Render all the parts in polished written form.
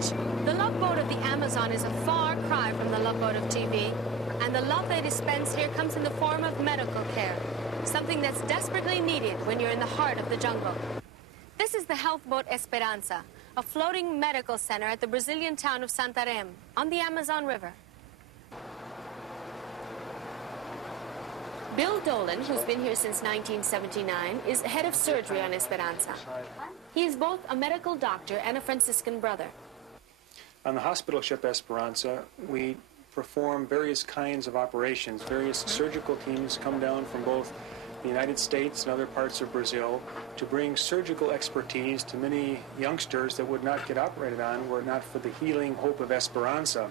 age. The Love Boat of the Amazon is a far cry from the Love Boat of TV, and the love they dispense here comes in the form of medical care, something that's desperately needed when you're in the heart of the jungle. This is the health boat Esperança, a floating medical center at the Brazilian town of Santarém on the Amazon River. Bill Dolan, who's been here since 1979, is head of surgery on Esperança. He is both a medical doctor and a Franciscan brother. On the hospital ship Esperança, we perform various kinds of operations. Various surgical teams come down from both the United States and other parts of Brazil to bring surgical expertise to many youngsters that would not get operated on were it not for the healing hope of Esperança.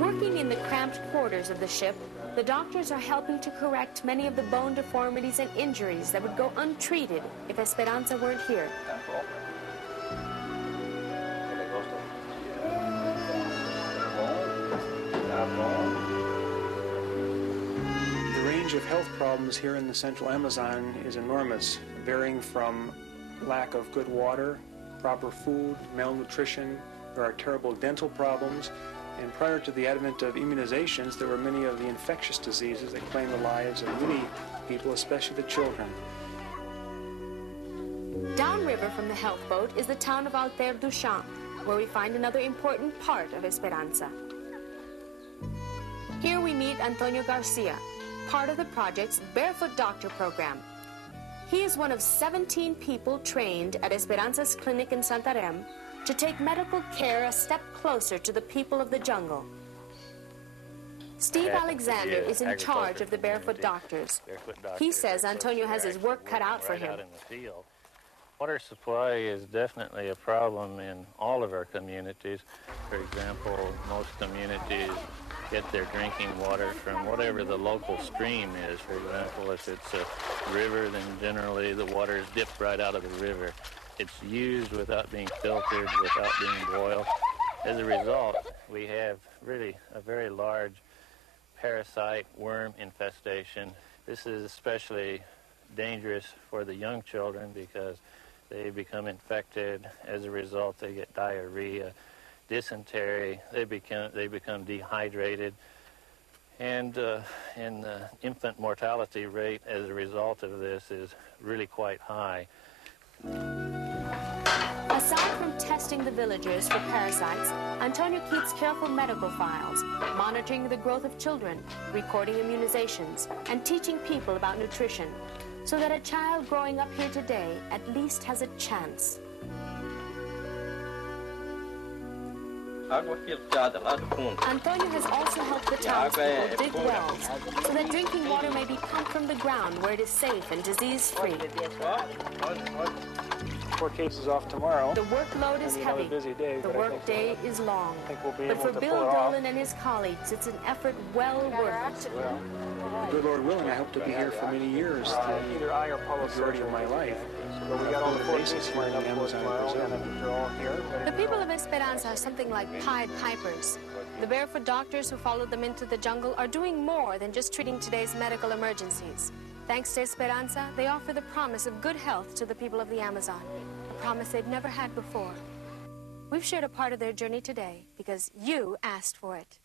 Working in the cramped quarters of the ship, the doctors are helping to correct many of the bone deformities and injuries that would go untreated if Esperança weren't here. The range of health problems here in the central Amazon is enormous, varying from lack of good water, proper food, malnutrition. There are terrible dental problems. And prior to the advent of immunizations, there were many of the infectious diseases that claim the lives of many people, especially the children. Downriver from the health boat is the town of Alter do Chão, where we find another important part of Esperança. Here we meet Antonio Garcia, part of the project's Barefoot Doctor program. He is one of 17 people trained at Esperança's clinic in Santarém to take medical care a step closer to the people of the jungle. Steve Alexander is in charge of the Barefoot Doctors. He says Antonio has his work cut out for him. Water supply is definitely a problem in all of our communities. For example, most communities get their drinking water from whatever the local stream is. For example, if it's a river, then generally the water is dipped right out of the river. It's used without being filtered, without being boiled. As a result, we have really a very large parasite worm infestation. This is especially dangerous for the young children because they become infected. As a result, they get diarrhea, dysentery, they become dehydrated, and the infant mortality rate as a result of this is really quite high. Aside from testing the villagers for parasites, Antonio keeps careful medical files, monitoring the growth of children, recording immunizations, and teaching people about nutrition, so that a child growing up here today at least has a chance. Antonio has also helped the townspeople dig wells so that drinking water may be pumped from the ground where it is safe and disease-free. 4 cases off tomorrow. The workload is heavy. The work day is long. But for Bill Dolan and his colleagues, it's an effort well worth it. Well, good Lord willing, I hope to be here for many years, the majority of my life. But we got all the bases here in the Amazon, they're all here. The people of Esperança are something like Pied Pipers. The Barefoot Doctors who followed them into the jungle are doing more than just treating today's medical emergencies. Thanks to Esperança, they offer the promise of good health to the people of the Amazon, a promise they've never had before. We've shared a part of their journey today because you asked for it.